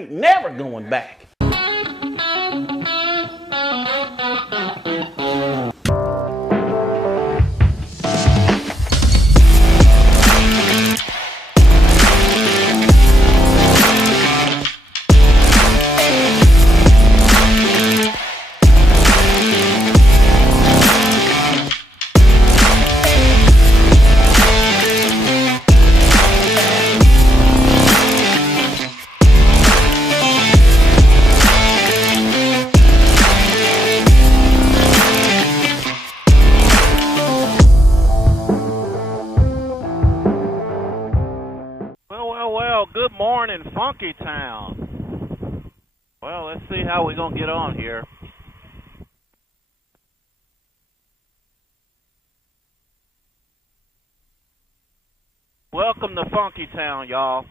I ain't never going back. Good morning, Funky Town. Well, let's see how we're going to get on here. Welcome to Funky Town, y'all.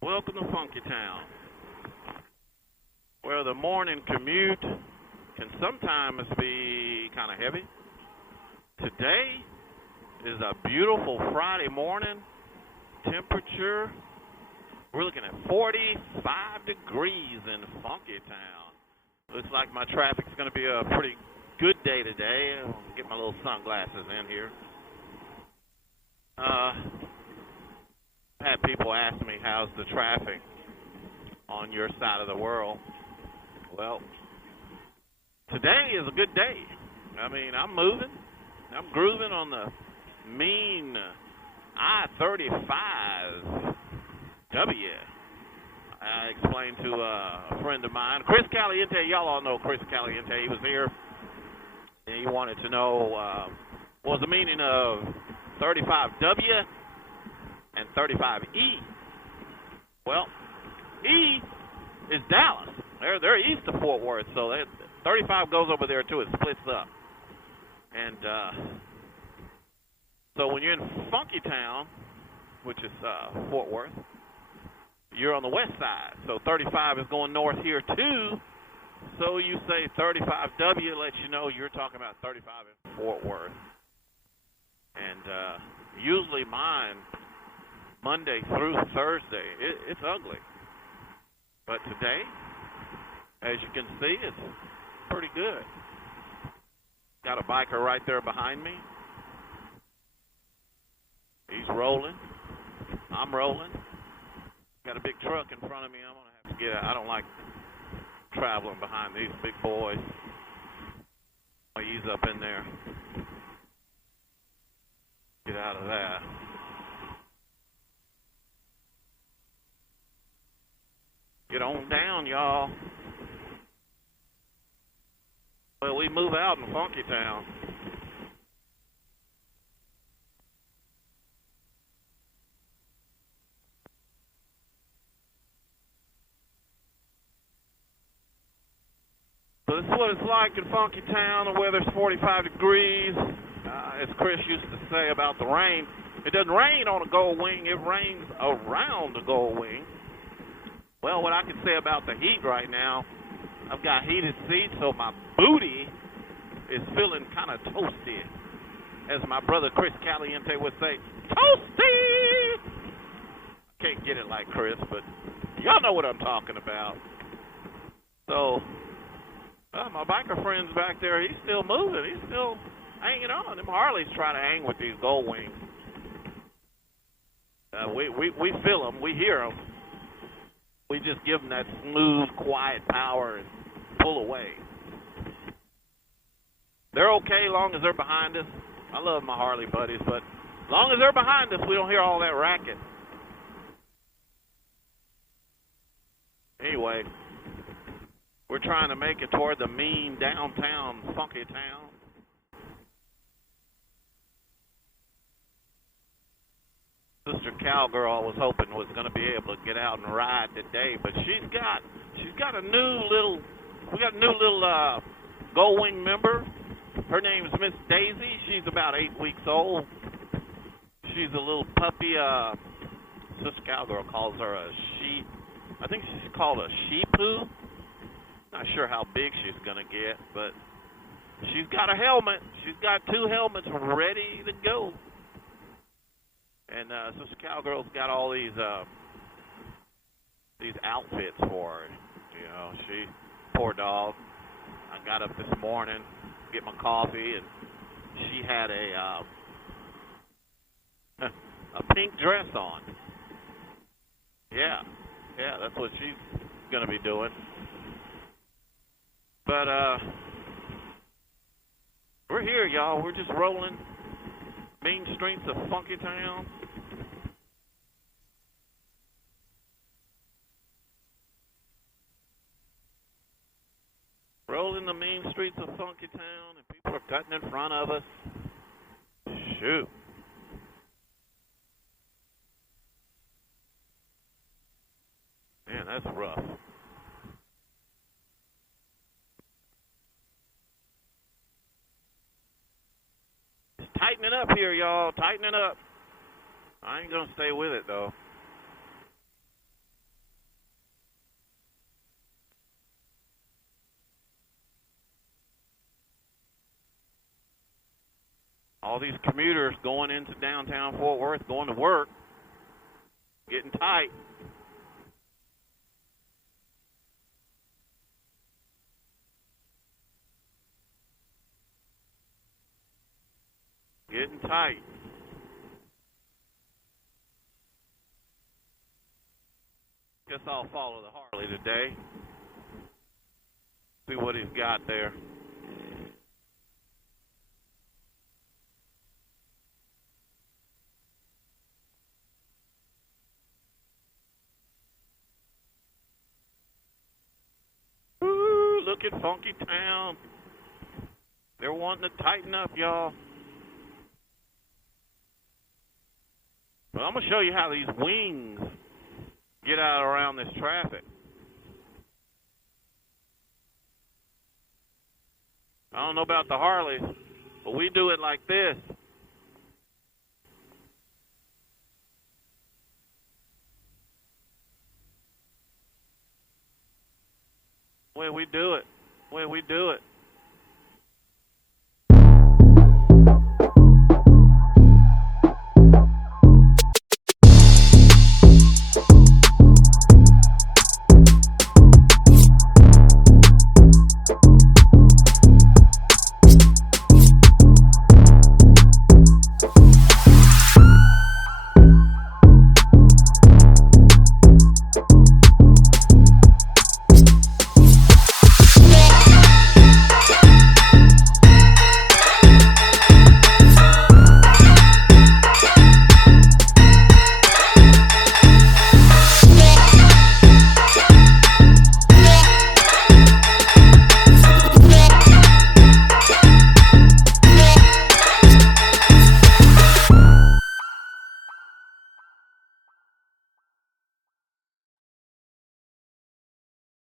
Welcome to Funky Town, where the morning commute can sometimes be kind of heavy. Today is a beautiful Friday morning. Temperature, we're looking at 45 degrees in Funky Town. Looks like my traffic's going to be a pretty good day today. I'll get my little sunglasses in here. Had people ask me, how's the traffic on your side of the world? Well, today is a good day. I mean, I'm moving. I'm grooving on the mean I-35W. I explained to a friend of mine, Chris Caliente. Y'all all know Chris Caliente. He was here, and he wanted to know what was the meaning of 35W and 35E. Well, E is Dallas. They're east of Fort Worth, so 35 goes over there too. It splits up. And so when you're in Funky Town, which is Fort Worth, you're on the west side. So 35 is going north here too. So you say 35W lets you know you're talking about 35 in Fort Worth. And usually mine, Monday through Thursday, it's ugly. But today, as you can see, it's pretty good. Got a biker right there behind me. He's rolling. I'm rolling. Got a big truck in front of me. I'm going to have to get out. I don't like traveling behind these big boys. I'll ease up in there. Get out of that. Get on down, y'all. Well, we move out in Funky Town. So this is what it's like in Funky Town. The weather's 45 degrees. As Chris used to say about the rain, it doesn't rain on a gold wing, it rains around a gold wing. Well, what I can say about the heat right now, I've got heated seats, so my booty is feeling kind of toasty. As my brother Chris Caliente would say, toasty! Can't get it like Chris, but y'all know what I'm talking about. So, my biker friend's back there, he's still moving. He's still hanging on. Them Harleys try to hang with these gold wings. We feel them. We hear them. We just give them that smooth, quiet power and pull away. They're okay long as they're behind us. I love my Harley buddies, but as long as they're behind us, we don't hear all that racket. Anyway, we're trying to make it toward the mean downtown Funky Town. Sister Cowgirl was hoping was going to be able to get out and ride today, but she's got a new little Gold Wing member. Her name is Miss Daisy. She's about 8 weeks old. She's a little puppy. Sister Cowgirl calls her a sheep. I think she's called a sheep-poo. Not sure how big she's going to get, but she's got a helmet. She's got 2 helmets ready to go. And Sister Cowgirl's got all these outfits for her. You know, she, poor dog. I got up this morning, get my coffee, and she had a pink dress on. Yeah, that's what she's gonna be doing. But we're here, y'all. We're just rolling mean streets of Funky Town. Rolling the mean streets of Funky Town, and people are cutting in front of us. Shoot. Man, that's rough. It's tightening up here, y'all. Tightening up. I ain't gonna stay with it, though. All these commuters going into downtown Fort Worth, going to work, getting tight. Getting tight. Guess I'll follow the Harley today. See what he's got there. Ooh, look at Funky Town. They're wanting to tighten up, y'all. But I'm going to show you how these wings get out around this traffic. I don't know about the Harleys, but we do it like this. Way we do it. Way we do it.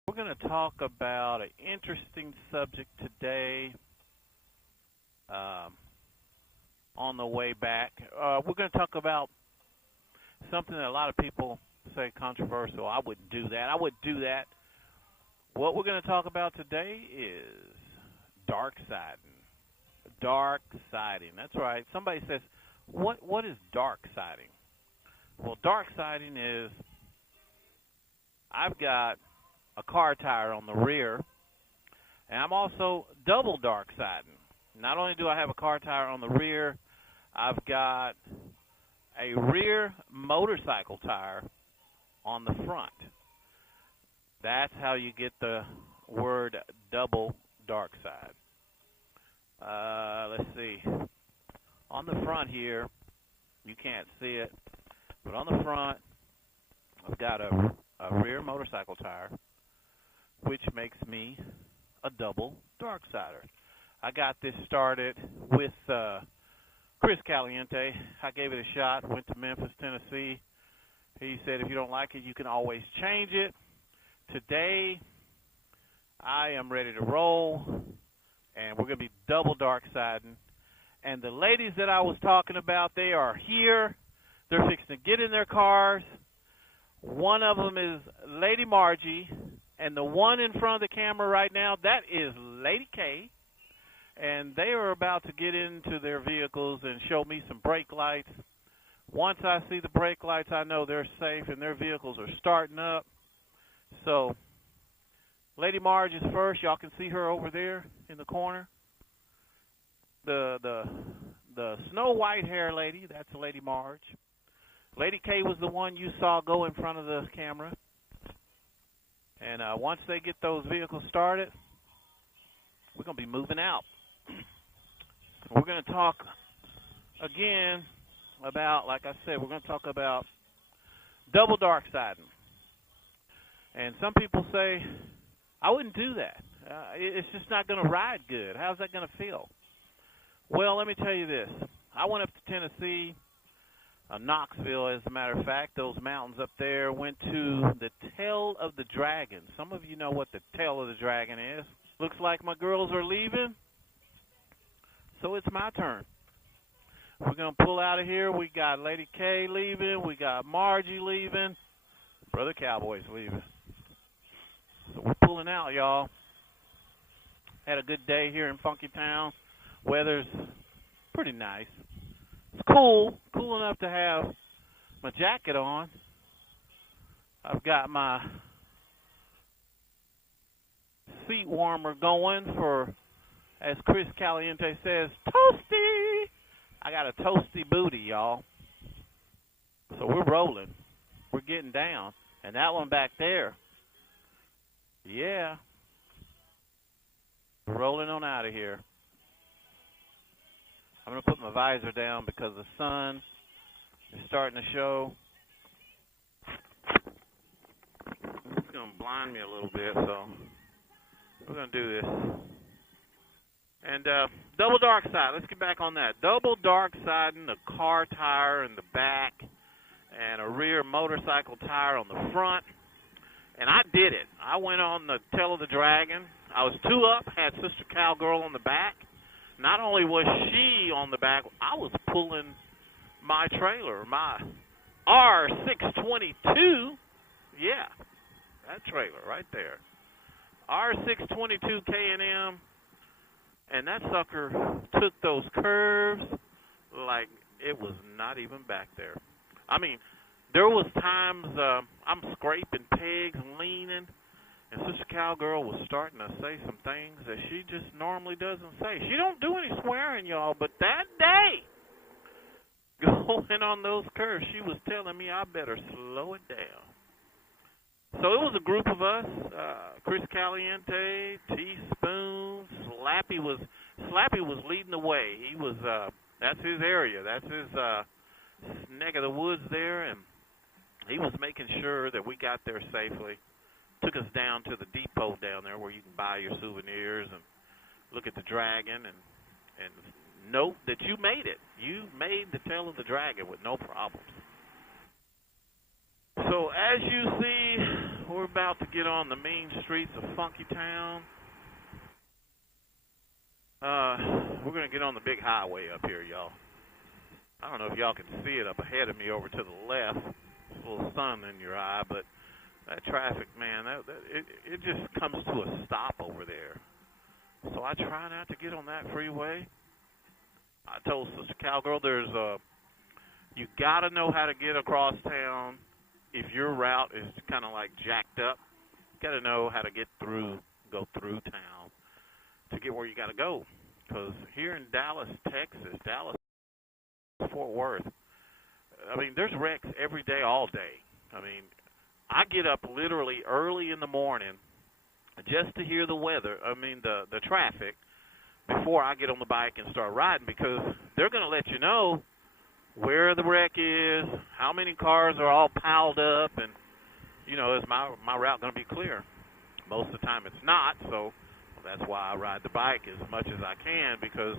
We're going to talk about an interesting subject today on the way back. We're going to talk about something that a lot of people say controversial. I wouldn't do that. I wouldn't do that. What we're going to talk about today is Darksiding. Darksiding. That's right. Somebody says, what is Darksiding? Well, Darksiding is I've got a car tire on the rear, and I'm also double Darksiding. Not only do I have a car tire on the rear, I've got a rear motorcycle tire on the front. That's how you get the word double Darkside. Let's see. On the front here, you can't see it, but on the front, I've got a rear motorcycle tire, which makes me a double Darksider. I got this started with Chris Caliente. I gave it a shot, went to Memphis, Tennessee. He said if you don't like it, you can always change it. Today, I am ready to roll, and we're going to be double Darksiding. And the ladies that I was talking about, they are here. They're fixing to get in their cars. One of them is Lady Margie, and the one in front of the camera right now, that is Lady K. And they are about to get into their vehicles and show me some brake lights. Once I see the brake lights, I know they're safe and their vehicles are starting up. So, Lady Marge is first. Y'all can see her over there in the corner. The snow white hair lady, that's Lady Marge. Lady K was the one you saw go in front of the camera. And once they get those vehicles started, we're going to be moving out. We're going to talk again about, like I said, we're going to talk about double darksiding. And some people say, I wouldn't do that. It's just not going to ride good. How's that going to feel? Well, let me tell you this. I went up to Tennessee, Knoxville, as a matter of fact. Those mountains up there. Went to the Tail of the Dragon. Some of you know what the Tail of the Dragon is. Looks like my girls are leaving, so it's my turn. We're going to pull out of here. We got Lady K leaving. We got Margie leaving. Brother Cowboy's leaving. So we're pulling out, y'all. Had a good day here in Funky Town. Weather's pretty nice. It's cool enough to have my jacket on. I've got my seat warmer going for, as Chris Caliente says, toasty. I got a toasty booty, y'all. So we're rolling. We're getting down. And that one back there, yeah. We're rolling on out of here. I'm going to put my visor down because the sun is starting to show. It's going to blind me a little bit, so we're going to do this. And double darkside. Let's get back on that. Double darksiding, a car tire in the back and a rear motorcycle tire on the front. And I did it. I went on the Tail of the Dragon. I was 2 up, had Sister Cowgirl on the back. Not only was she on the back, I was pulling my trailer, my R622. Yeah, that trailer right there. R622 K&M. And that sucker took those curves like it was not even back there. I mean, there was times I'm scraping pegs and leaning, and Sister Cowgirl was starting to say some things that she just normally doesn't say. She don't do any swearing, y'all, but that day, going on those curves, she was telling me I better slow it down. So it was a group of us, Chris Caliente, Teaspoon, Slappy was leading the way. He was, that's his area. That's his neck of the woods there, and he was making sure that we got there safely. Took us down to the depot down there where you can buy your souvenirs and look at the dragon and note that you made it. You made the Tail of the Dragon with no problems. So as you see, we're about to get on the main streets of Funky Town. We're going to get on the big highway up here, y'all. I don't know if y'all can see it up ahead of me over to the left. A little sun in your eye, but that traffic, man, it just comes to a stop over there. So I try not to get on that freeway. I told Sister Cowgirl you got to know how to get across town. If your route is kind of like jacked up, you got to know how to go through town to get where you got to go. Because here in Dallas, Texas, Dallas, Fort Worth, I mean, there's wrecks every day, all day. I mean, I get up literally early in the morning just to hear the weather, the traffic, before I get on the bike and start riding, because they're going to let you know where the wreck is, how many cars are all piled up, and, is my route going to be clear? Most of the time it's not, so that's why I ride the bike as much as I can, because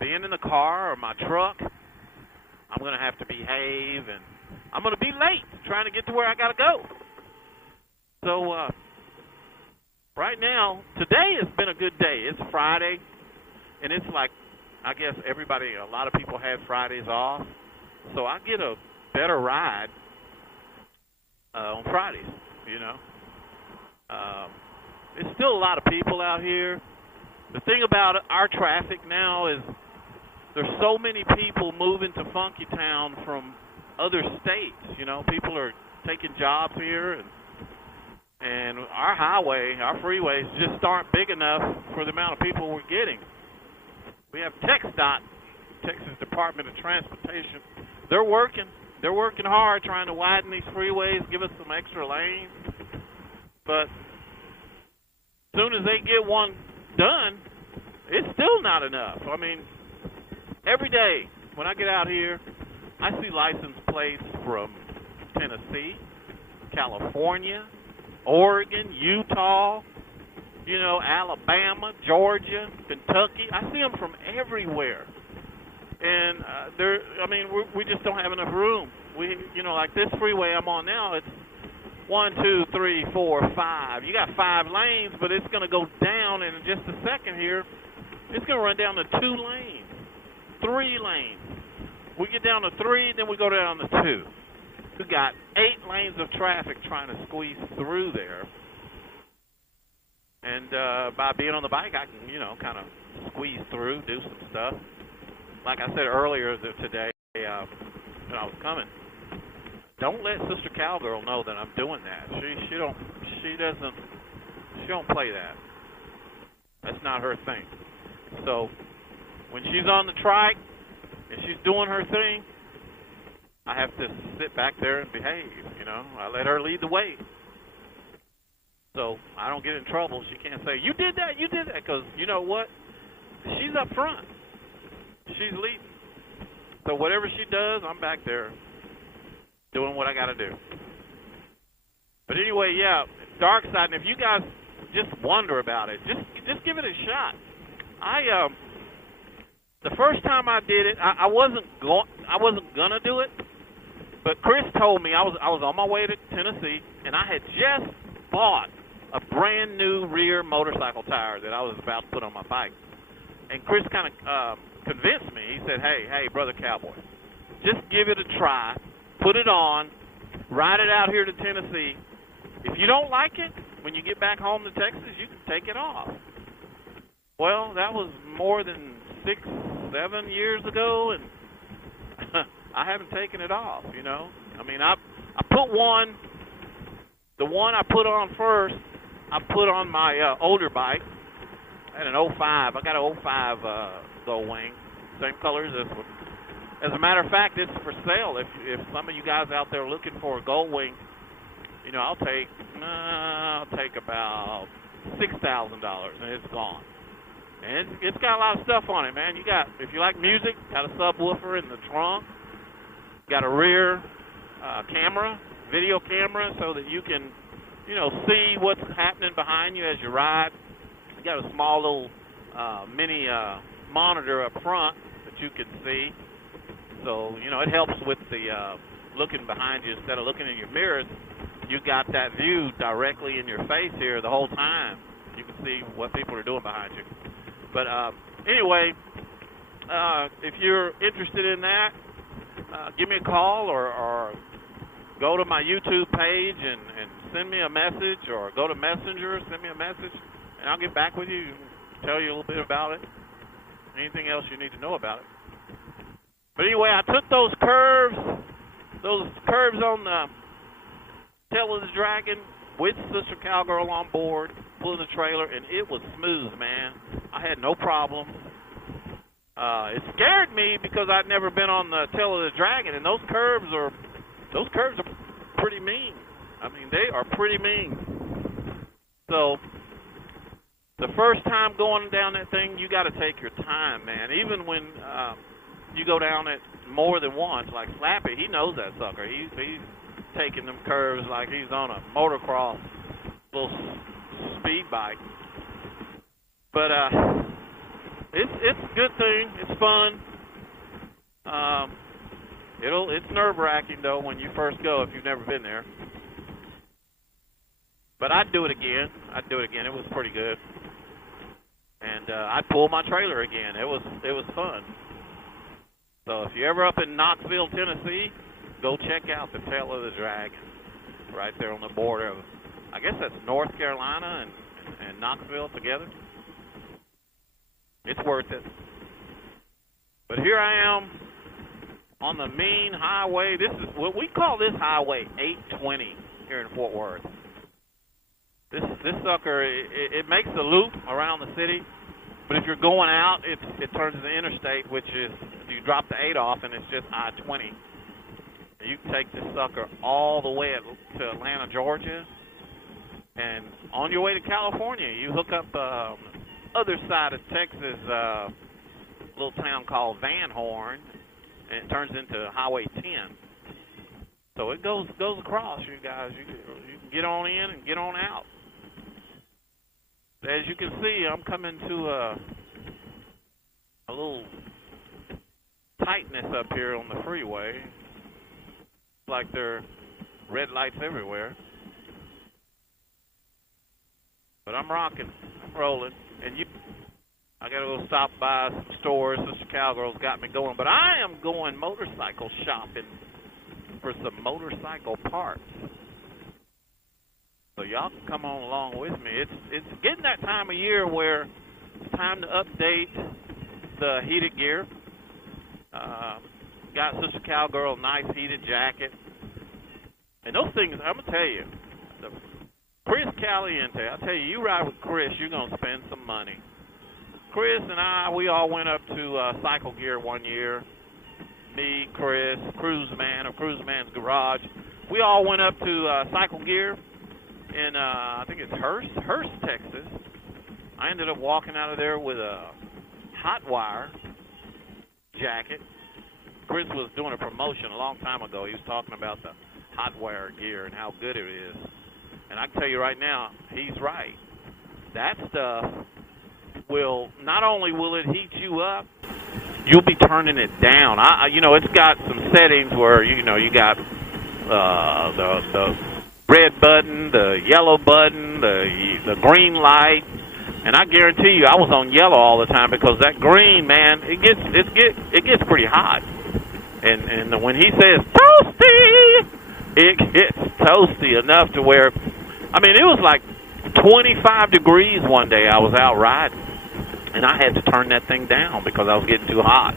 being in the car or my truck, I'm going to have to behave, and I'm going to be late trying to get to where I got to go. So right now, today has been a good day. It's Friday, and it's like, I guess a lot of people have Fridays off, so I get a better ride on Fridays, There's still a lot of people out here. The thing about our traffic now is there's so many people moving to Funky Town from other states. You know, people are taking jobs here, and our highway, our freeways just aren't big enough for the amount of people we're getting. We have TxDOT, Texas Department of Transportation. They're working hard trying to widen these freeways, give us some extra lanes. But as soon as they get one done, it's still not enough. I mean, every day when I get out here, I see license plates from Tennessee, California, Oregon, Utah, you know, Alabama, Georgia, Kentucky. I see them from everywhere. And we just don't have enough room. Like this freeway I'm on now, it's 1, 2, 3, 4, 5. You got 5 lanes, but it's going to go down in just a second here. It's going to run down to 2 lanes, 3 lanes. We get down to 3, then we go down to 2. We got 8 lanes of traffic trying to squeeze through there. And by being on the bike, I can, kind of squeeze through, do some stuff. Like I said earlier today when I was coming, don't let Sister Cowgirl know that I'm doing that. She don't play that. That's not her thing. So when she's on the trike and she's doing her thing, I have to sit back there and behave. I let her lead the way. So I don't get in trouble. She can't say, you did that, because you know what? She's up front. She's leading. So whatever she does, I'm back there doing what I got to do. But anyway, yeah, Darkside. And if you guys just wonder about it, just give it a shot. The first time I did it, I wasn't gonna do it, but Chris told me I was on my way to Tennessee, and I had just bought a brand new rear motorcycle tire that I was about to put on my bike. And Chris kind of convinced me. He said, hey, Brother Cowboy, just give it a try. Put it on. Ride it out here to Tennessee. If you don't like it, when you get back home to Texas, you can take it off. Well, that was more than 6, 7 years ago, and I haven't taken it off, I mean, I put one, the one I put on first, I put on my older bike. I had an 05. I got an 05 Gold Wing, same color as this one. As a matter of fact, it's for sale. If some of you guys out there are looking for a Gold Wing, I'll take about $6,000, and it's gone. And it's got a lot of stuff on it, man. If you like music, got a subwoofer in the trunk, got a rear camera, video camera, so that you can, see what's happening behind you as you ride. You got a small little mini monitor up front that you can see. So, it helps with the looking behind you instead of looking in your mirrors. You got that view directly in your face here the whole time. You can see what people are doing behind you. But anyway, if you're interested in that, give me a call or go to my YouTube page and send me a message, or go to Messenger, send me a message, and I'll get back with you and tell you a little bit about it. Anything else you need to know about it. But anyway, I took those curves on the tail of the Dragon with Sister Cowgirl on board, pulling the trailer, and it was smooth, man. I had no problems. It scared me because I'd never been on the tail of the Dragon, and those curves are pretty mean. I mean, they are pretty mean. So the first time going down that thing, you got to take your time, man. Even when you go down it more than once, like Slappy, he knows that sucker. He's taking them curves like he's on a motocross little speed bike. But it's a good thing. It's fun. It's nerve-wracking though when you first go if you've never been there. But I'd do it again. It was pretty good. And I'd pull my trailer again. It was fun. So if you're ever up in Knoxville, Tennessee, go check out the Tail of the Dragon right there on the border of, I guess that's North Carolina and Knoxville together. It's worth it. But here I am on the main highway. This is what we call this highway 820 here in Fort Worth. This sucker, it makes the loop around the city, but if you're going out, it turns into interstate, which is you drop the 8 off and it's just I-20. You can take this sucker all the way to Atlanta, Georgia, and on your way to California, you hook up other side of Texas, a little town called Van Horn, and it turns into Highway 10. So it goes across, you guys. You can get on in and get on out. As you can see, I'm coming to a little tightness up here on the freeway. It's like there are red lights everywhere. But I'm rocking, I'm rolling, and I gotta go stop by some stores. Sister Cowgirl's got me going, but I am going motorcycle shopping for some motorcycle parts. So y'all can come on along with me. It's getting that time of year where it's time to update the heated gear. Got Sister Cowgirl a nice heated jacket. And those things, I'm going to tell you, Chris Caliente, I tell you, you ride with Chris, you're going to spend some money. Chris and I, we all went up to Cycle Gear one year. Me, Chris, Cruise Man of Cruise Man's Garage. We all went up to Cycle Gear in, I think it's Hurst, Texas. I ended up walking out of there with a hot wire jacket. Chris was doing a promotion a long time ago. He was talking about the hot wire gear and how good it is. And I can tell you right now, he's right. That stuff will, not only will it heat you up, you'll be turning it down. It's got some settings where, you got the red button, the yellow button, the green light. And I guarantee you, I was on yellow all the time because that green, man, it gets pretty hot. And when he says toasty, it gets toasty enough to where, it was like 25 degrees one day. I was out riding, and I had to turn that thing down because I was getting too hot.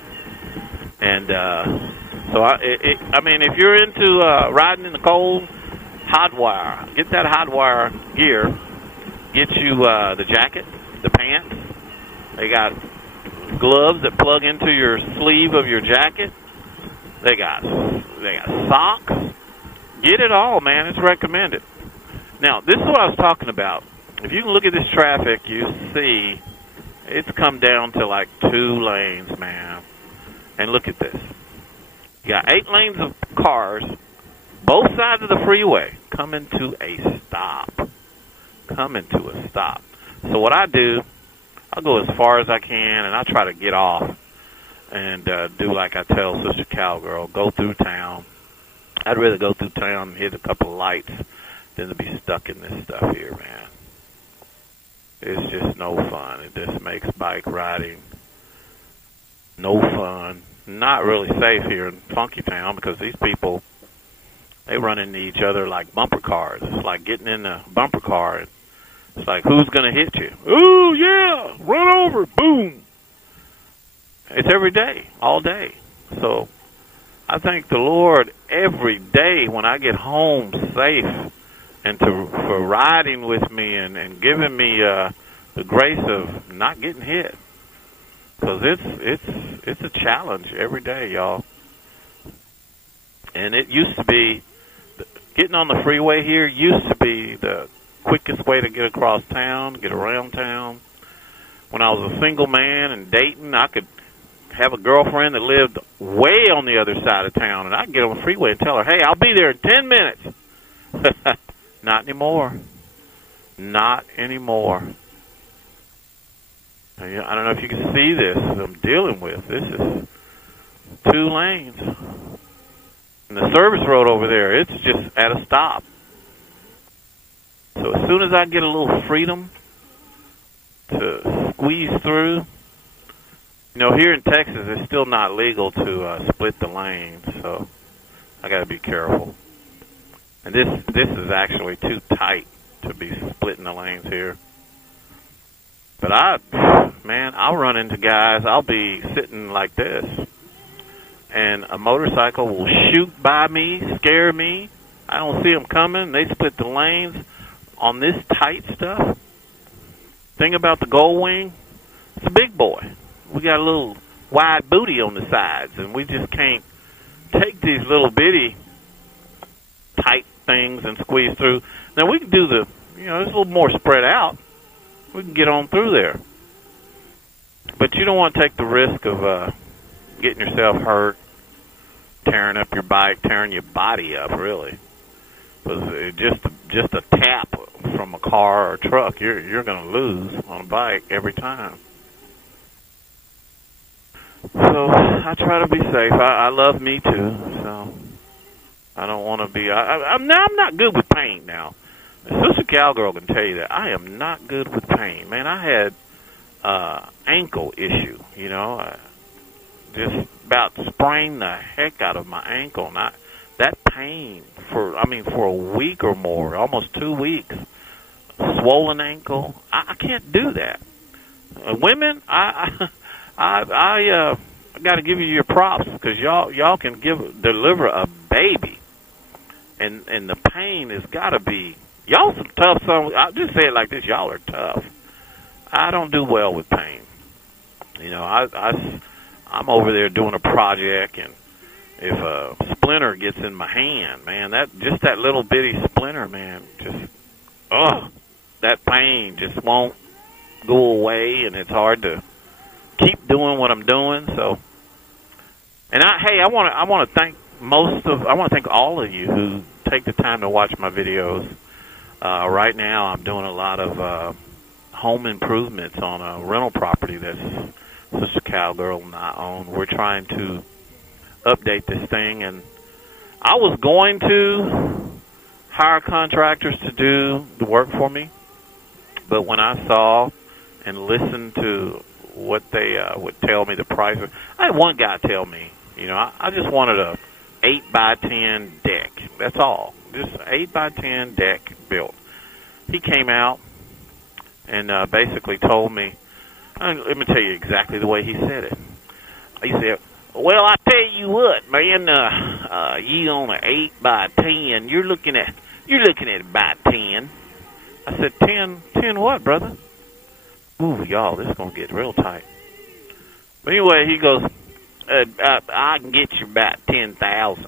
And if you're into riding in the cold, hot wire, get that hot wire gear. Get you the jacket, the pants. They got gloves that plug into your sleeve of your jacket. They got socks. Get it all, man. It's recommended. Now, this is what I was talking about. If you can look at this traffic, you see it's come down to like 2 lanes, man. And look at this. You got 8 lanes of cars, both sides of the freeway, coming to a stop. So what I do, I'll go as far as I can, and I try to get off and do like I tell Sister Cowgirl, go through town. I'd rather go through town and hit a couple of lights than to be stuck in this stuff here, man. It's just no fun. It just makes bike riding no fun. Not really safe here in Funky Town because these people, they run into each other like bumper cars. It's like getting in a bumper car. It's like, who's going to hit you? Oh, yeah, run over, boom. It's every day, all day. So I thank the Lord every day when I get home safe and for riding with me and giving me the grace of not getting hit. Because it's a challenge every day, y'all. And it used to be, getting on the freeway here used to be the quickest way to get across town, get around town. When I was a single man and dating, I could have a girlfriend that lived way on the other side of town, and I could get on the freeway and tell her, hey, I'll be there in 10 minutes. Not anymore. Not anymore. I don't know if you can see this I'm dealing with. This is 2 lanes. And the service road over there, it's just at a stop. So as soon as I get a little freedom to squeeze through, here in Texas, it's still not legal to split the lanes, so I got to be careful. And this is actually too tight to be splitting the lanes here. But man, I'll run into guys. I'll be sitting like this, and a motorcycle will shoot by me, scare me. I don't see them coming. They split the lanes on this tight stuff. Thing about the Gold Wing, it's a big boy. We got a little wide booty on the sides, and we just can't take these little bitty tight things and squeeze through. Now we can do the, it's a little more spread out. We can get on through there. But you don't want to take the risk of getting yourself hurt, tearing up your bike, tearing your body up, really. Because just a tap from a car or truck, you're going to lose on a bike every time. So I try to be safe. I love me too, so I don't want to be. I'm not good with pain now. Sister Cowgirl can tell you that I am not good with pain. Man, I had ankle issue. I just about sprained the heck out of my ankle. And that pain for a week or more, almost 2 weeks, swollen ankle. I can't do that. Women, I got to give you your props because y'all can deliver a baby, and the pain has got to be. Y'all some tough. I'll just say it like this: y'all are tough. I don't do well with pain. I'm over there doing a project, and if a splinter gets in my hand, man, that little bitty splinter, man, that pain just won't go away, and it's hard to keep doing what I'm doing. So, and I want to thank all of you who take the time to watch my videos. Right now, I'm doing a lot of home improvements on a rental property that's Sister Cowgirl and I own. We're trying to update this thing, and I was going to hire contractors to do the work for me, but when I saw and listened to what they would tell me the price of, I had one guy tell me, I just wanted a 8x10 deck. That's all. Just an 8x10 deck built. He came out and basically told me, let me tell you exactly the way he said it. He said, well, I tell you what, man, you on an 8x10, you're looking at about 10. I said, 10 what, brother? Ooh, y'all, this is going to get real tight. But anyway, he goes, I can get you about 10,000.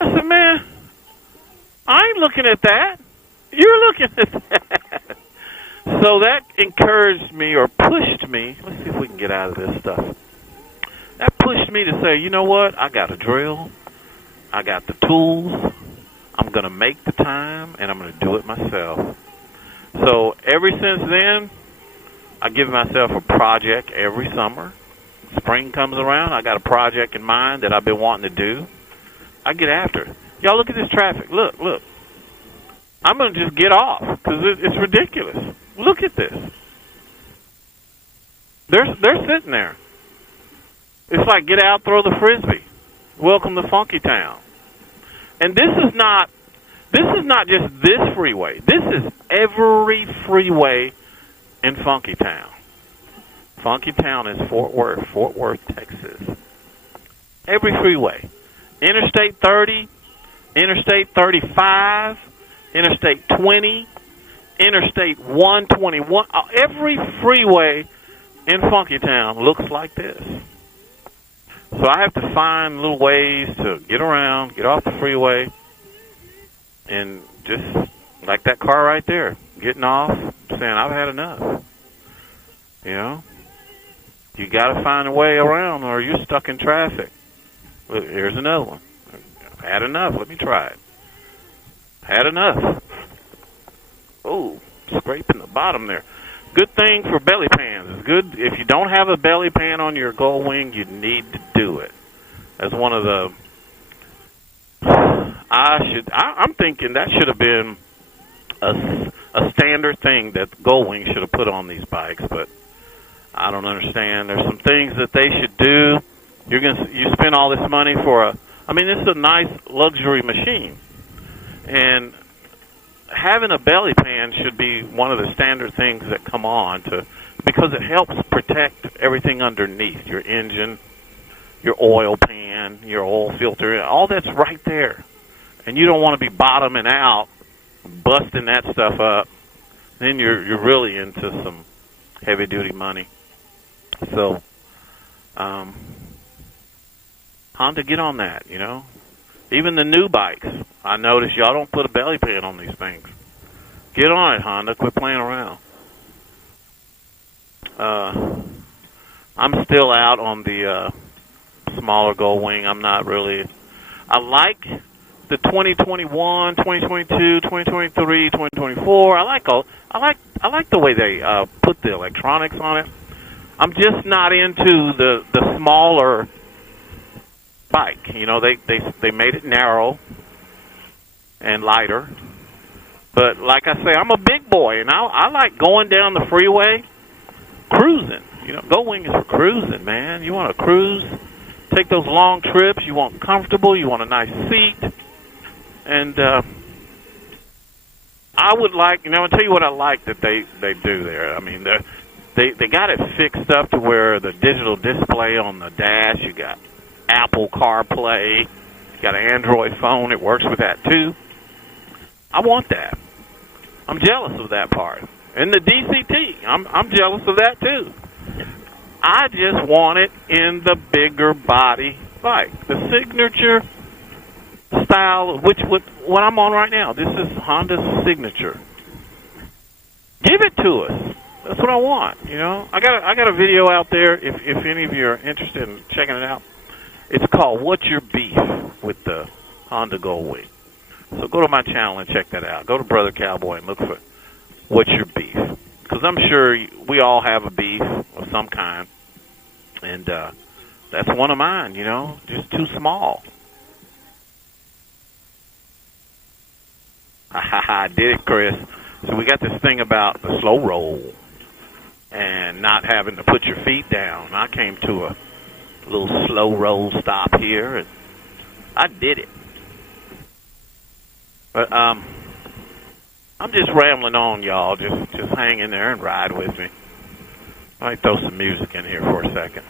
I said, man, I ain't looking at that. You're looking at that. So that encouraged me or pushed me. Let's see if we can get out of this stuff. That pushed me to say, you know what? I got a drill. I got the tools. I'm going to make the time, and I'm going to do it myself. So ever since then, I give myself a project every summer. Spring comes around, I got a project in mind that I've been wanting to do. I get after it. Y'all look at this traffic. Look. I'm going to just get off because it's ridiculous. Look at this. They're sitting there. It's like get out, throw the frisbee. Welcome to Funky Town. And this is not just this freeway. This is every freeway in Funky Town. Funky Town is Fort Worth, Texas. Every freeway. Interstate 30, Interstate 35, Interstate 20, Interstate 121. Every freeway in Funky Town looks like this. So I have to find little ways to get around, get off the freeway, and just like that car right there, getting off, saying, I've had enough. You got to find a way around or you're stuck in traffic. Look, here's another one. I've had enough. Let me try it. Had enough. Oh, scraping the bottom there. Good thing for belly pans. It's good. If you don't have a belly pan on your Gold Wing, you need to do it. That's one of the... I'm thinking that should have been a standard thing that Gold Wing should have put on these bikes, but I don't understand. There's some things that they should do. You spend all this money for this is a nice luxury machine. And having a belly pan should be one of the standard things that come on to because it helps protect everything underneath, your engine, your oil pan, your oil filter, all that's right there. And you don't want to be bottoming out, busting that stuff up. Then you're really into some heavy duty money. So, Honda, get on that, you know. Even the new bikes, I notice y'all don't put a belly pan on these things. Get on it, Honda. Quit playing around. I'm still out on the smaller gull wing. I'm not really. I like the 2021, 2022, 2023, 2024. I like the way they put the electronics on it. I'm just not into the smaller bike. You know, they made it narrow and lighter. But like I say, I'm a big boy, and I like going down the freeway, cruising. You know, gull wing is for cruising, man. You want to cruise, take those long trips. You want comfortable. You want a nice seat. And I would like, you know, I'll tell you what I like that they do there. I mean, they got it fixed up to where the digital display on the dash, you got Apple CarPlay, you got an Android phone, it works with that too. I want that. I'm jealous of that part. And the DCT, I'm jealous of that too. I just want it in the bigger body bike. The signature style, what I'm on right now. This is Honda's signature. Give it to us. That's what I want. You know, I got a video out there. If any of you are interested in checking it out, it's called "What's Your Beef" with the Honda Gull Wing. So go to my channel and check that out. Go to Brother Cowboy and look for "What's Your Beef," because I'm sure we all have a beef of some kind, and that's one of mine. You know, just too small. I did it, Chris. So we got this thing about the slow roll and not having to put your feet down. I came to a little slow roll stop here, and I did it. But I'm just rambling on, y'all. Just hang in there and ride with me. I might throw some music in here for a second.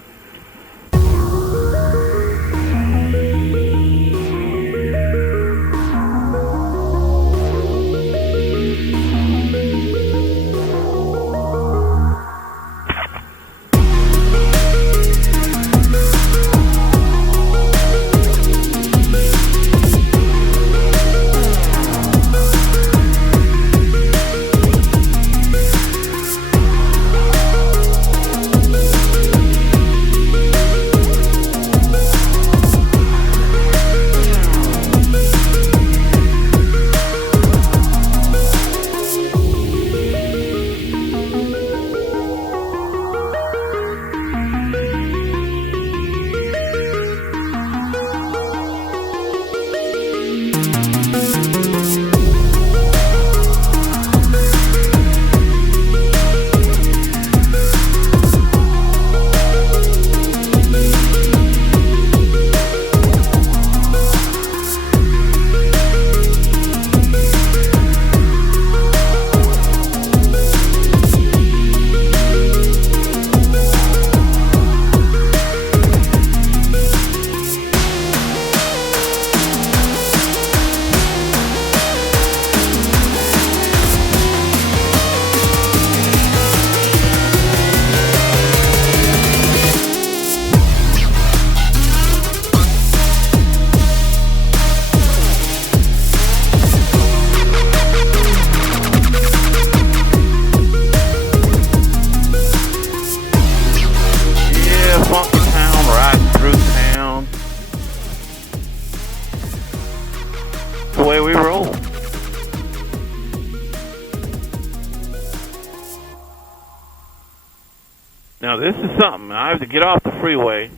Now, this is something. I have to get off the freeway,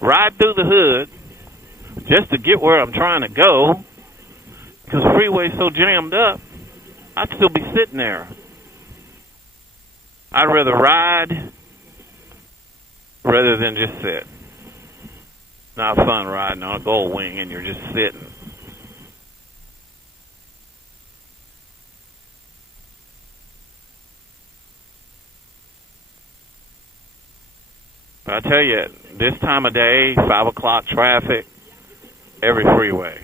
ride through the hood, just to get where I'm trying to go, because the freeway's so jammed up, I'd still be sitting there. I'd rather ride rather than just sit. Not fun riding on a gull wing and you're just sitting. But I tell you, this time of day, 5 o'clock traffic, every freeway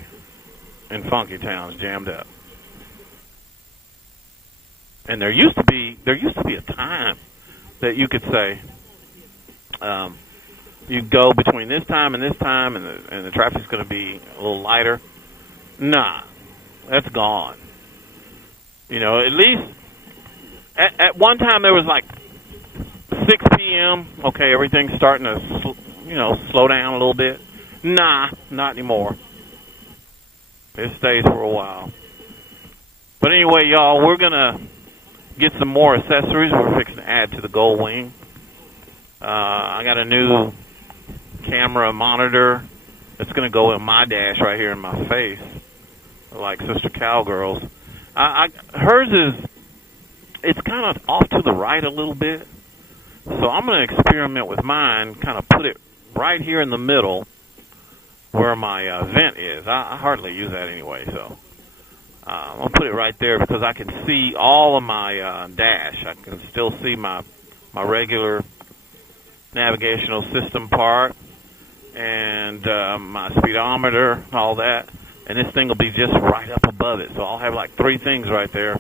in Funky Town is jammed up. And there used to be a time that you could say, you go between this time and this time, and the traffic's going to be a little lighter. Nah, that's gone. You know, at least at one time there was like 6 p.m. Okay, everything's starting to slow down a little bit. Nah, not anymore. It stays for a while. But anyway, y'all, we're gonna get some more accessories. We're fixing to add to the Gold Wing. I got a new camera monitor that's going to go in my dash right here in my face, like Sister Cowgirl's. Hers is, it's kind of off to the right a little bit, so I'm going to experiment with mine, kind of put it right here in the middle where my vent is. I hardly use that anyway, so I'm going to put it right there because I can see all of my dash. I can still see my regular navigational system part and my speedometer, all that. And this thing will be just right up above it. So I'll have like 3 things right there.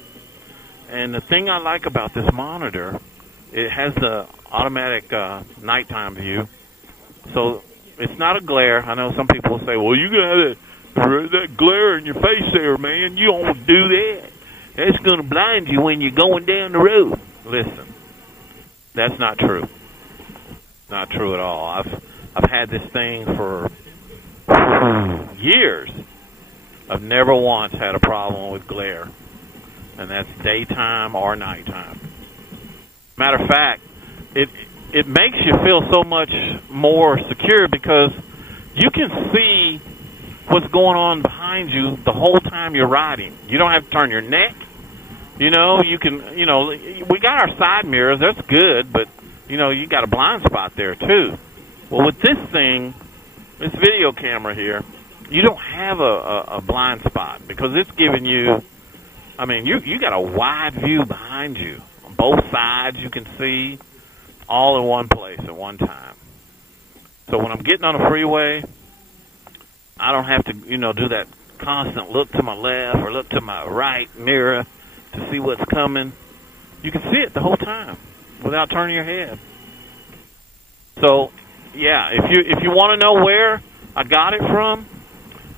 And the thing I like about this monitor, it has the automatic nighttime view. So it's not a glare. I know some people will say, well, you got that glare in your face there, man. You don't do that. That's going to blind you when you're going down the road. Listen, that's not true. Not true at all. I've had this thing for years. I've never once had a problem with glare, and that's daytime or nighttime. Matter of fact, it makes you feel so much more secure because you can see what's going on behind you the whole time you're riding. You don't have to turn your neck. You know, you can, we got our side mirrors. That's good, but, you got a blind spot there, too. Well, with this thing, this video camera here, you don't have a blind spot because it's giving you, you got a wide view behind you. On both sides you can see all in one place at one time. So when I'm getting on a freeway, I don't have to, do that constant look to my left or look to my right mirror to see what's coming. You can see it the whole time without turning your head. So, yeah, if you want to know where I got it from,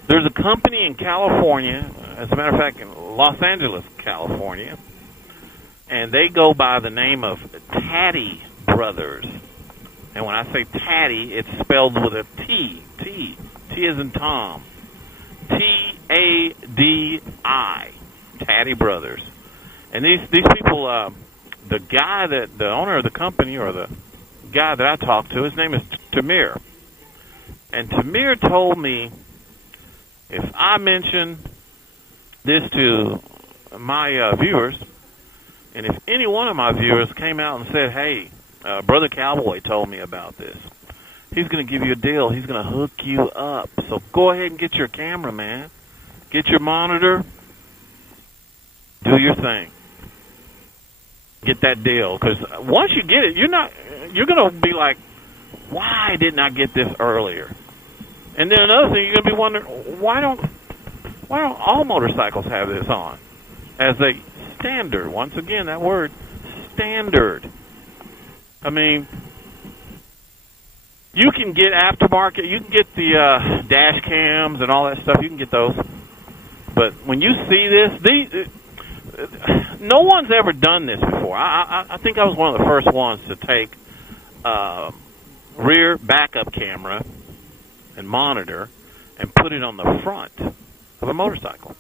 there's a company in California, as a matter of fact, in Los Angeles, California, and they go by the name of Taddy Brothers. And when I say Taddy, it's spelled with a T. T as in Tom. Tadi. Taddy Brothers. And these people, the owner of the company, or the guy that I talked to, his name is Tamir. And Tamir told me if I mention this to my viewers, and if any one of my viewers came out and said, hey, Brother Cowboy told me about this, he's going to give you a deal. He's going to hook you up. So go ahead and get your camera, man. Get your monitor. Do your thing. Get that deal. Because once you get it, you're going to be like, why didn't I get this earlier? And then another thing, you're going to be wondering, why don't all motorcycles have this on? As a standard. Once again, that word, standard. You can get aftermarket, you can get the dash cams and all that stuff, you can get those. But when you see this, no one's ever done this before. I think I was one of the first ones to take rear backup camera and monitor and put it on the front of a motorcycle.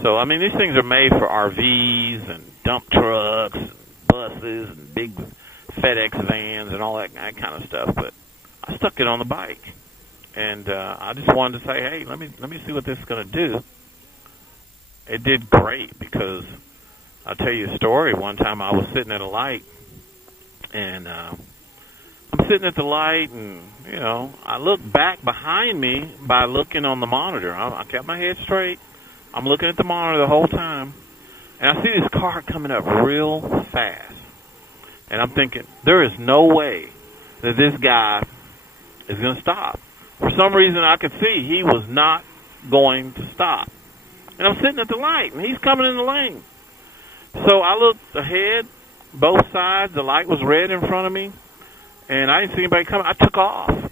So, these things are made for RVs and dump trucks and buses and big FedEx vans and all that kind of stuff. But I stuck it on the bike. And I just wanted to say, hey, let me see what this is going to do. It did great because I'll tell you a story. One time I was sitting at a light, and I'm sitting at the light, and, I looked back behind me by looking on the monitor. I kept my head straight. I'm looking at the monitor the whole time, and I see this car coming up real fast. And I'm thinking, there is no way that this guy is going to stop. For some reason, I could see he was not going to stop. And I'm sitting at the light, and he's coming in the lane. So I looked ahead, both sides. The light was red in front of me, and I didn't see anybody coming. I took off.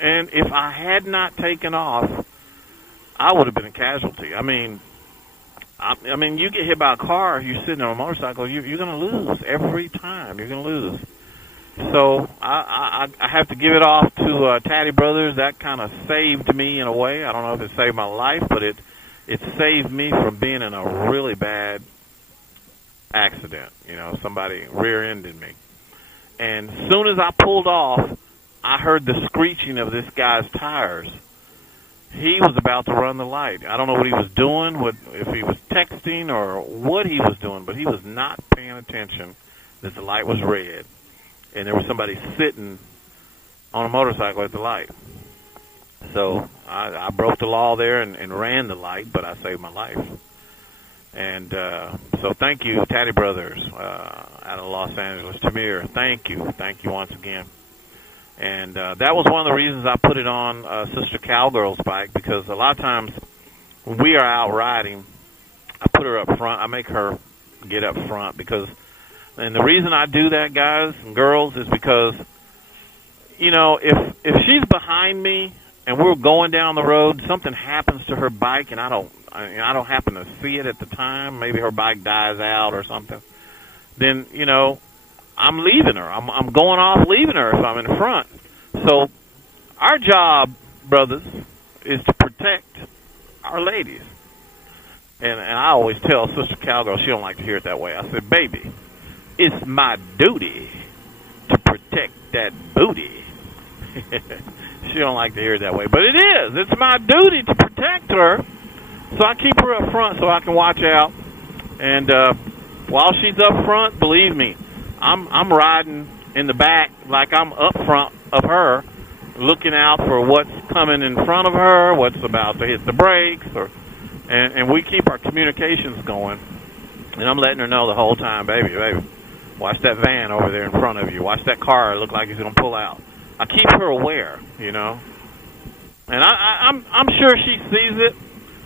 And if I had not taken off, I would have been a casualty. I mean, you get hit by a car, you're sitting on a motorcycle, you're going to lose every time. You're going to lose. So I have to give it off to Tatty Brothers. That kind of saved me in a way. I don't know if it saved my life, but it saved me from being in a really bad accident. You know, somebody rear-ended me. And as soon as I pulled off, I heard the screeching of this guy's tires. He was about to run the light. I don't know what he was doing, if he was texting or what he was doing, but he was not paying attention that the light was red. And there was somebody sitting on a motorcycle at the light. So I broke the law there and ran the light, but I saved my life. And so thank you, Tatty Brothers, out of Los Angeles. Tamir, thank you. Thank you once again. And that was one of the reasons I put it on Sister Cowgirl's bike, because a lot of times when we are out riding, I put her up front. I make her get up front because, and the reason I do that, guys and girls, is because, you know, if she's behind me and we're going down the road, something happens to her bike and I don't happen to see it at the time, maybe her bike dies out or something, then, you know, I'm leaving her. I'm going off leaving her if I'm in front. So our job, brothers, is to protect our ladies. And I always tell Sister Cowgirl, she don't like to hear it that way. I said, baby, it's my duty to protect that booty. She don't like to hear it that way. But it is. It's my duty to protect her. So I keep her up front so I can watch out. And while she's up front, believe me, I'm riding in the back like I'm up front of her, looking out for what's coming in front of her, what's about to hit the brakes, and we keep our communications going. And I'm letting her know the whole time, baby, watch that van over there in front of you. Watch that car look like it's going to pull out. I keep her aware, you know. And I'm sure she sees it,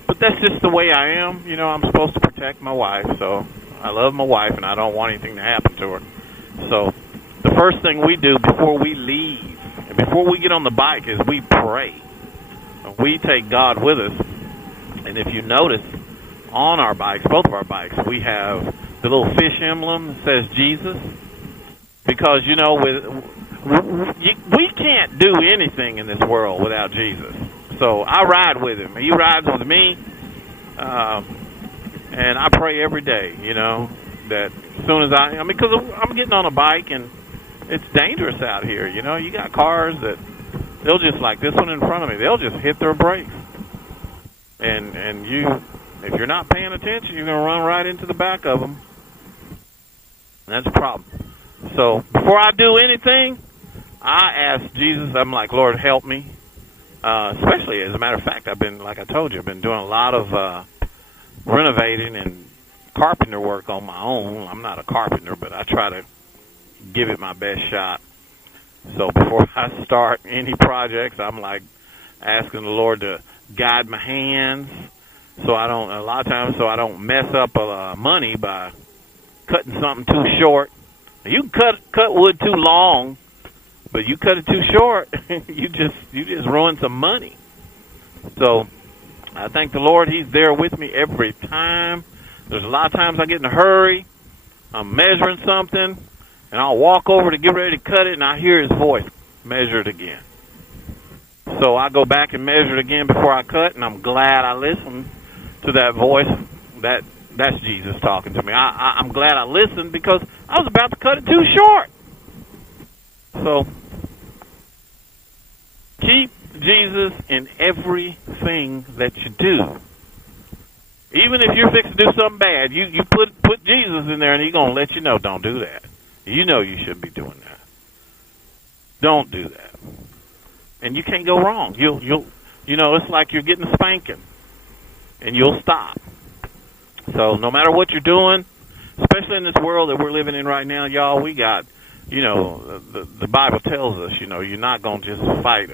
but that's just the way I am. You know, I'm supposed to protect my wife, so I love my wife, and I don't want anything to happen to her. So the first thing we do before we leave, and before we get on the bike, is we pray. We take God with us. And if you notice, on our bikes, both of our bikes, we have the little fish emblem that says Jesus. Because, you know, we can't do anything in this world without Jesus. So I ride with him. He rides with me. And I pray every day, you know, that as soon as because I'm getting on a bike and it's dangerous out here, you know. You got cars that they'll just, like this one in front of me, they'll just hit their brakes. And you, if you're not paying attention, you're going to run right into the back of them. And that's a problem. So before I do anything, I ask Jesus, I'm like, Lord, help me. Especially, as a matter of fact, I've been, like I told you, I've been doing a lot of renovating and carpenter work on my own. I'm not a carpenter, but I try to give it my best shot. So before I start any projects, I'm like asking the Lord to guide my hands, so I don't mess up money by cutting something too short. You can cut wood too long, but you cut it too short, you just ruin some money. So I thank the Lord. He's there with me every time. There's a lot of times I get in a hurry. I'm measuring something, and I'll walk over to get ready to cut it, and I hear his voice, measure it again. So I go back and measure it again before I cut, and I'm glad I listened to that voice. That's Jesus talking to me. I'm glad I listened because I was about to cut it too short. So keep Jesus in everything that you do. Even if you're fixing to do something bad, you put Jesus in there, and he's going to let you know, don't do that. You know you shouldn't be doing that. Don't do that. And you can't go wrong. You know, it's like you're getting a spanking, and you'll stop. So no matter what you're doing, especially in this world that we're living in right now, y'all, we got the Bible tells us, you're not going to just fight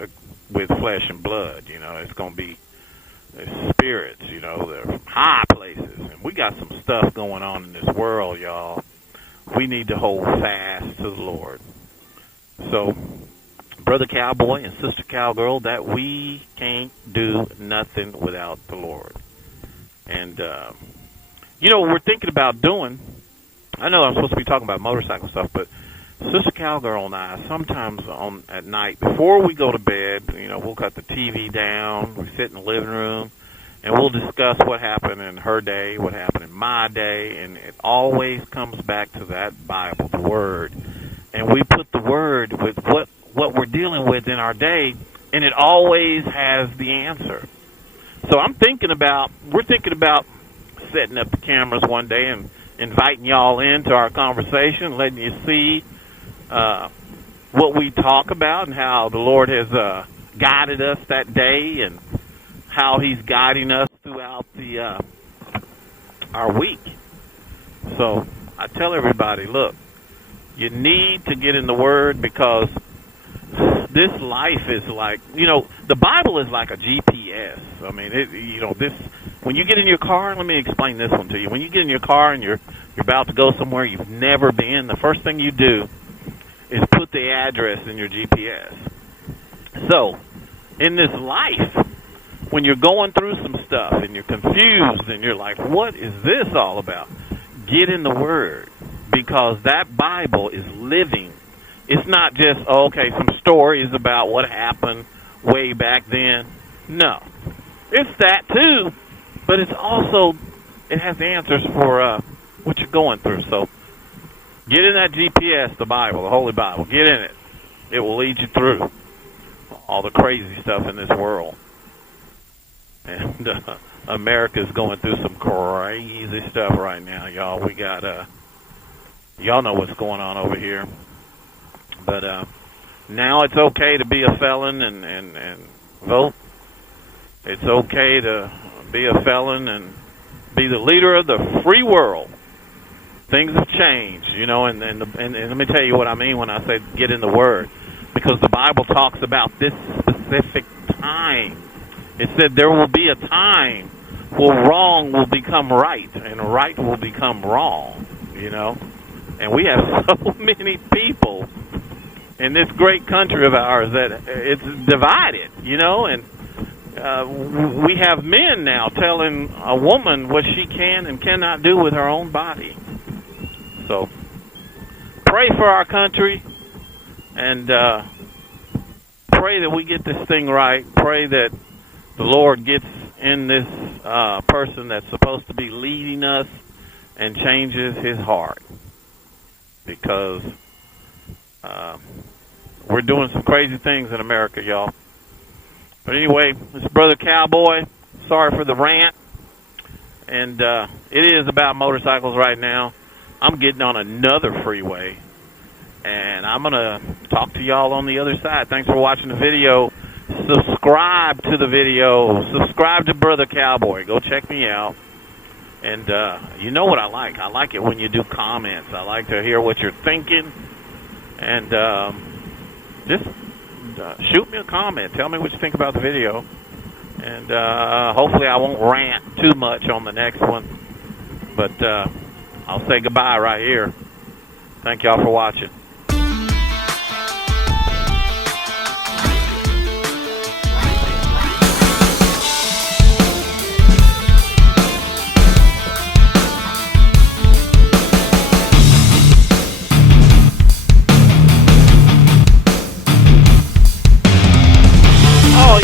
with flesh and blood. It's going to be spirits, the high places. And we got some stuff going on in this world, y'all. We need to hold fast to the Lord. So, Brother Cowboy and Sister Cowgirl, that we can't do nothing without the Lord. And, what we're thinking about doing, I know I'm supposed to be talking about motorcycle stuff, but Sister Cowgirl and I, sometimes at night, before we go to bed, we'll cut the TV down, we sit in the living room, and we'll discuss what happened in her day, what happened in my day, and it always comes back to that Bible, the Word. And we put the Word with what we're dealing with in our day, and it always has the answer. So we're thinking about setting up the cameras one day and inviting y'all into our conversation, letting you see what we talk about and how the Lord has guided us that day and how He's guiding us throughout our week. So I tell everybody, look, you need to get in the Word, because this life is like, the Bible is like a GPS. I mean, when you get in your car, let me explain this one to you. When you get in your car and you're about to go somewhere you've never been, the first thing you do is put the address in your GPS. So, in this life, when you're going through some stuff and you're confused and you're like, what is this all about? Get in the Word, because that Bible is living. It's not just, some stories about what happened way back then. No. It's that too, but it's also, it has answers for what you're going through. So get in that GPS, the Bible, the Holy Bible. Get in it. It will lead you through all the crazy stuff in this world. And America's going through some crazy stuff right now, y'all. We got, y'all know what's going on over here. But now it's okay to be a felon and vote. It's okay to be a felon and be the leader of the free world. Things have changed, and let me tell you what I mean when I say get in the Word. Because the Bible talks about this specific time. It said there will be a time where wrong will become right and right will become wrong, And we have so many people in this great country of ours that it's divided, and we have men now telling a woman what she can and cannot do with her own body. So pray for our country and pray that we get this thing right. Pray that the Lord gets in this person that's supposed to be leading us and changes his heart. Because we're doing some crazy things in America, y'all. But anyway, this is Brother Cowboy. Sorry for the rant. And it is about motorcycles right now. I'm getting on another freeway. And I'm going to talk to y'all on the other side. Thanks for watching the video. Subscribe to the video. Subscribe to Brother Cowboy. Go check me out. And you know what I like? I like it when you do comments. I like to hear what you're thinking. And just shoot me a comment. Tell me what you think about the video. And hopefully I won't rant too much on the next one. But I'll say goodbye right here. Thank y'all for watching.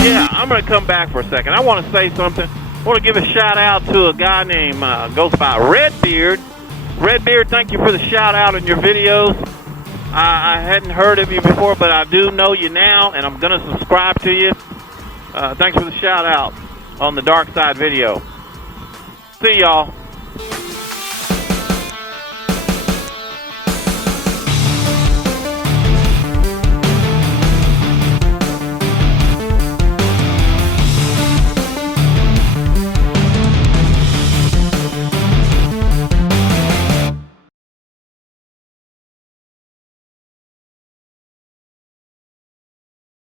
Yeah, I'm going to come back for a second. I want to say something. I want to give a shout out to a guy named, goes by Redbeard. Redbeard, thank you for the shout out in your videos. I hadn't heard of you before, but I do know you now, and I'm going to subscribe to you. Thanks for the shout out on the Darkside video. See y'all.